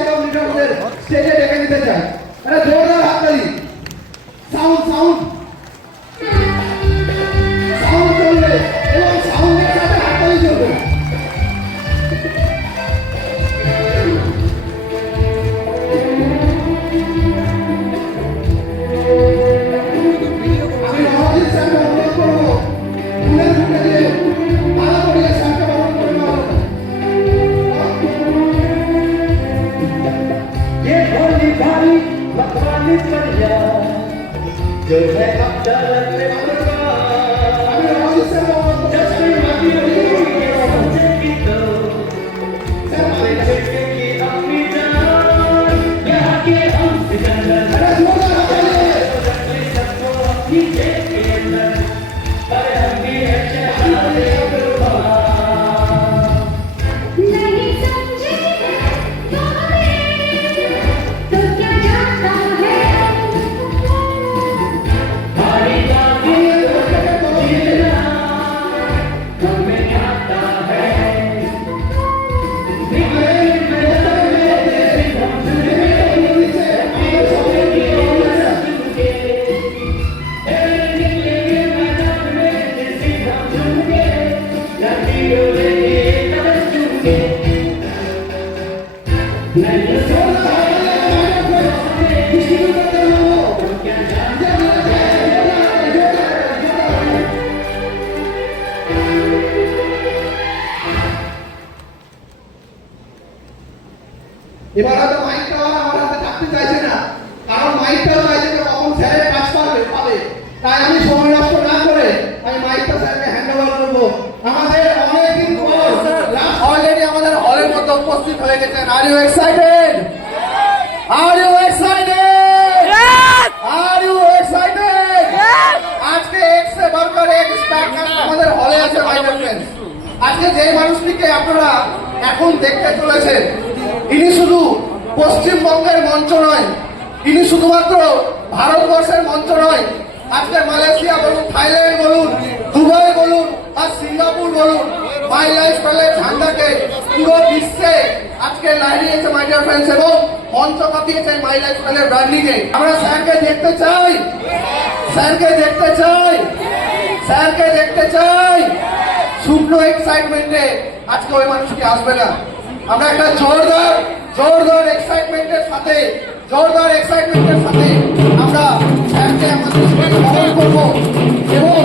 আওয়ামী লীডারদের স্টেজে ডেকে নিতে চাই মানে জোরদার। Amém. হাতে চাইছে না। কারণ মাইকটাও চাইছে যে কখন স্যারের কাজ পাবে পাবে। তাই আমি সময় নষ্ট না করে আমি মাইকটা স্যারকে হ্যান্ড ওভার করব। আমাদের অনেকদিন পর অলরেডি আমাদের হলের মধ্যে উপস্থিত হয়ে গেছেন। Are you excited are you excited are you excited আজকে এক্স সে বারবার এক্স আমাদের হলে আছে মাই ফ্রেন্ডস আজকে যে মানুষটিকে আপনারা এখন দেখতে চলেছেন ইনি শুধু পশ্চিমবঙ্গের মঞ্চ নয়। তিনি শুধুমাত্র ভারতবর্ষের মঞ্চ নয়। আজকে মালয়েশিয়া বলুন, থাইল্যান্ড বলুন, দুবাই বলুন আর সিঙ্গাপুর বলুন, মাই লাইফ স্টাইলের ঝান্ডাকে, পুরো বিশ্বে আজকে লাইনিয়েছে মাই ডিয়ার ফ্রেন্ডস এবং মঞ্চ কাঁপিয়েছে মাই লাইফ স্টাইলের ব্র্যান্ডিংয়ে। আমরা স্যারকে দেখতে চাই। স্যারকে দেখতে চাই। স্যারকে দেখতে চাই। শুকনো এক্সাইটমেন্টে আজকে ওই মানুষটি আসবে না। আমরা একটা জোরদার জোরদার এক্সাইটমেন্টের সাথে জোরদার এক্সাইটমেন্টের সাথে আমরা করব এবং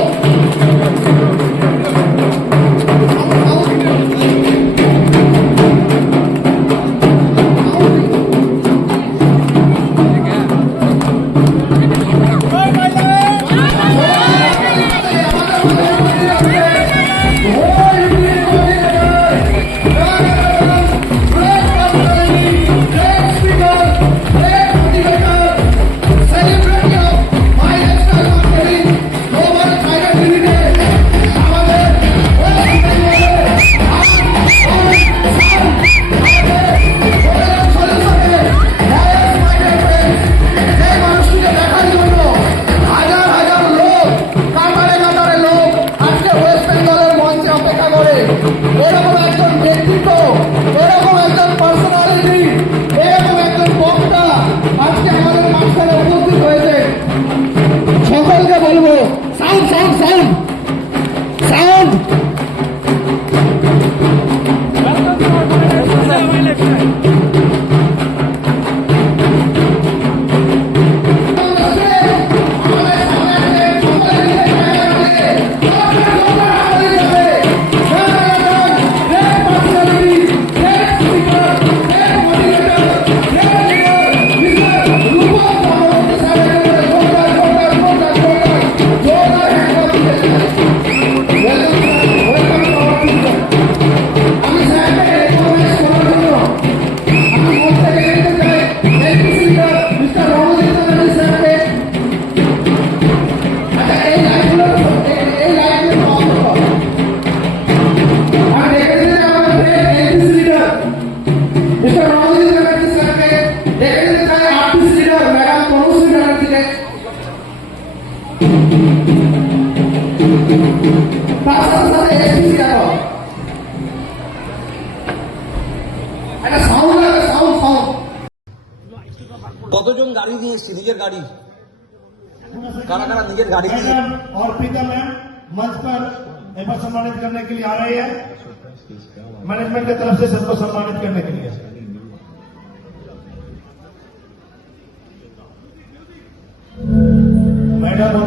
কতজন জন গাড়ি নিয়ে এসছি নিজের গাড়ি कारा कारा निकल गाड़ी की। मैडम और प्रीतम मैम मंच पर एक बार सम्मानित करने के लिए आ रही है मैनेजमेंट की तरफ से सबको सम्मानित करने के लिए मैडम और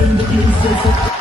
in the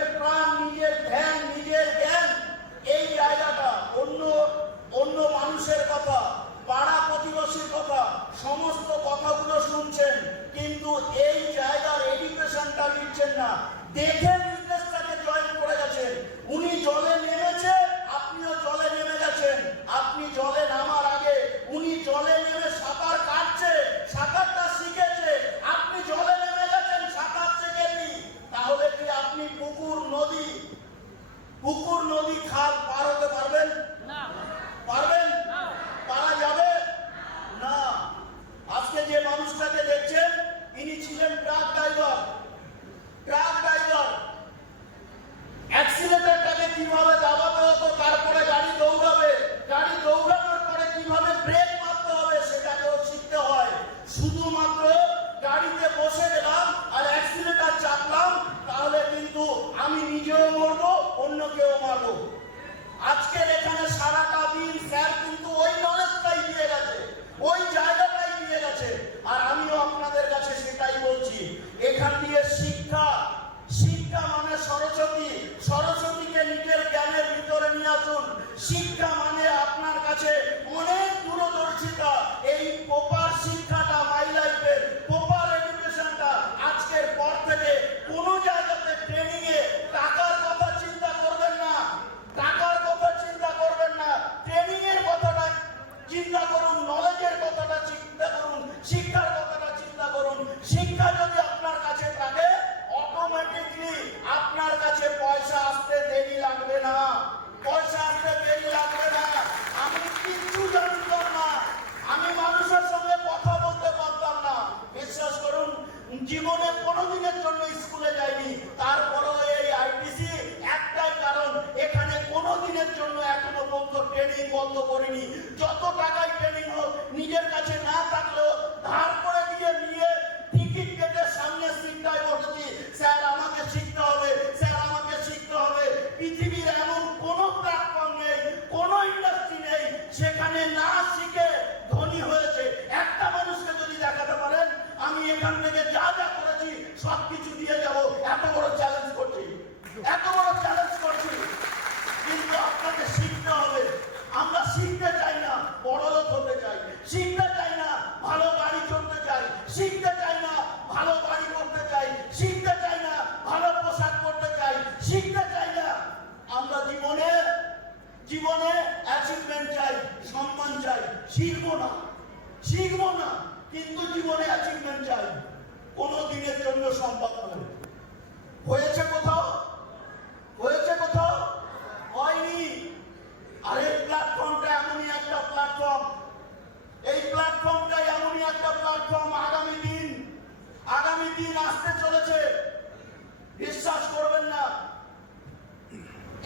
নিজের প্রাণ, নিজের ধ্যান, নিজের জ্ঞান, এই জায়গাটা অন্য অন্য মানুষের কথা, পাড়া প্রতিবেশীর কথা, সমস্ত কথাগুলো শুনছেন, কিন্তু এই জায়গার এডুকেশনটা নিচ্ছেন না। দেখে বিজনেসটাকে জয়েন করে গেছেন। উনি জলে নেমেছে, আপনিও জলে নেমে গেছেন। আপনি জলে নামার আগে উনি জলে নেমে সাঁতার কাটছে সাঁতারটা শিখেছে আপনি জলে নেমে গেছেন সাঁতার শেখেননি তাহলে কি আপনি পুকুর নদী পুকুর নদী খাল পার হতে পারবেন না পারবেন পারা যাবে না আজকে যে মানুষটাকে দেখছেন ইনি ছিলেন ট্রাক ড্রাইভার ট্রাক ড্রাইভার অ্যাক্সিলেটরটাকে কীভাবে দাবাতে হতো তারপরে গাড়ি দৌড়াবে গাড়ি দৌড়ানোর পরে কীভাবে ব্রেক মারতে হবে সেটাকেও শিখতে হয় শুধুমাত্র গাড়িতে বসে গেলাম আর চাপলাম, তাহলে কিন্তু আমি নিজেও অন্য কেউ আজকের এখানে সারাটা দিন স্যার কিন্তু ওই নলেজটাই দিয়ে গেছে, ওই জায়গাটাই দিয়ে গেছে। আর আমিও আপনাদের কাছে সেটাই বলছি, এখান দিয়ে শিক্ষা শিক্ষা মানে সরস্বতী, সরস্বতীকে নিজের জ্ঞানের ভিতরে নিয়ে আসুন। শিক্ষা মানে আপনার কাছে অনেক সেখানে না শিখে ধনী হয়েছে, একটা মানুষকে যদি দেখাতে পারেন, আমি এখান থেকে যা যা করেছি সব কিছু দিয়ে যাব। এত বড় চ্যালেঞ্জ করছি। এত বড় চ্যালেঞ্জ করছি। কিন্তু আপনাকে শিখতে হবে। আমরা শিখতে চাই না বড় লোক হতে চাই। শিখতে চাই না ভালো গাড়ি চলতে চাই। শিখতে চাই না ভালো বাড়ি করতে চাই। শিখতে চাই না ভালো পোশাক করতে চাই। শিখতে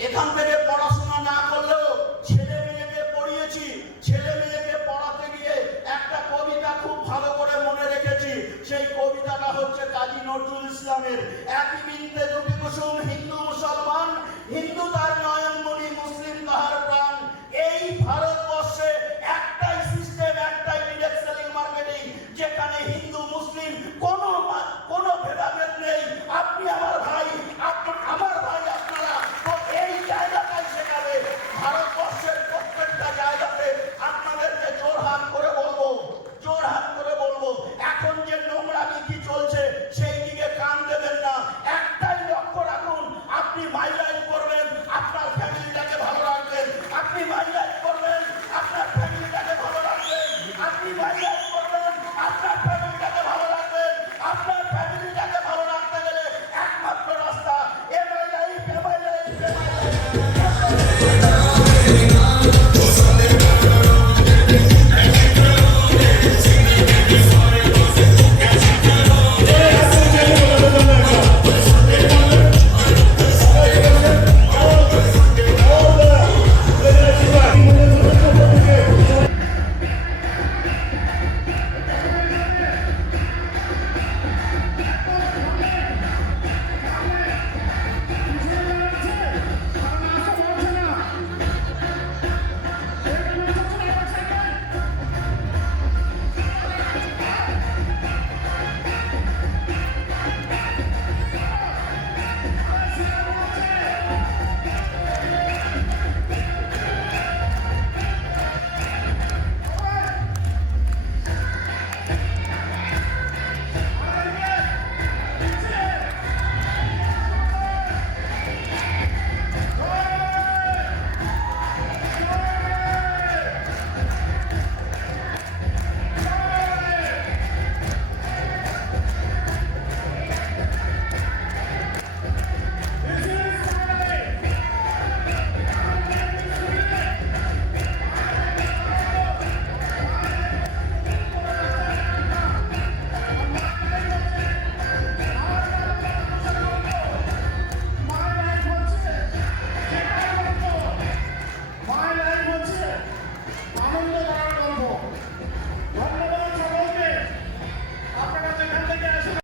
এখান থেকে পড়াশোনা না করলেও ছেলে মেয়েকে পড়িয়েছি, ছেলে মেয়েকে পড়াতে গিয়ে একটা কবিতা খুব ভালো করে মনে রেখেছি। সেই কবিতাটা হচ্ছে কাজী নজরুল ইসলামের, একই বিন্দে দুটি কুসুম, হিন্দু মুসলমান, হিন্দু তার নয়নমণি, মুসলিম তাহার প্রাণ। এই ভারতবর্ষে একটাই সিস্টেম একটাই ডিরেক্ট মার্কেটিং যেখানে হিন্দু, মুসলিম কোন